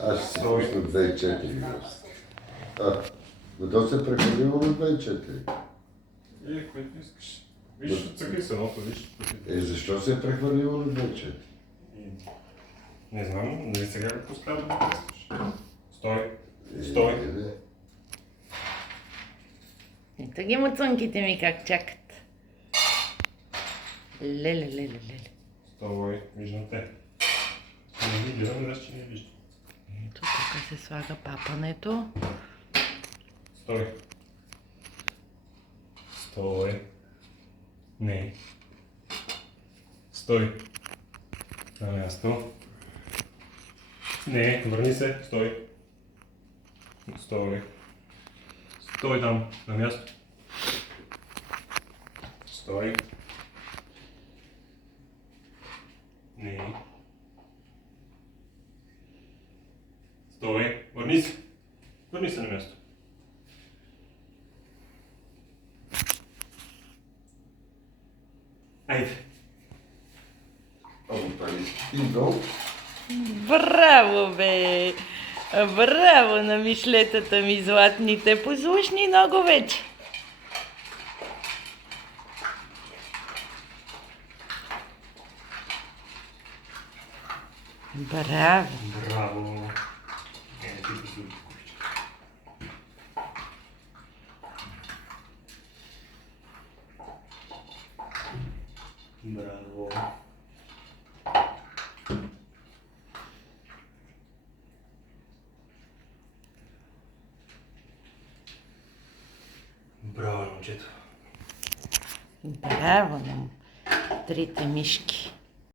Аз ще се пусна 2,4. Но то се е прехвърлило на 2,4. Което искаш. Виж, цъкай се едното, виж. Защо се е прехвърлило на 2,4? Не знам, нали сега го поставя да го тестваш. Стой. Стой. Ето ги муцунките ми как чакат. Леле. Стой, виждам те. Не ви гледам, раз, че не виждам. Ето тук се слага папането. Стой. Стой. Не. Стой. На място. Не, върни се. Стой. Стой. Стой там, на място. Стой. Не. Стой. Върни се. Върни се на място. Айде. Браво, бе! Браво на мишлетата ми златните, послушни много вече. Браво! Браво. Браво. Браво, момчето. Браво на трите мишки.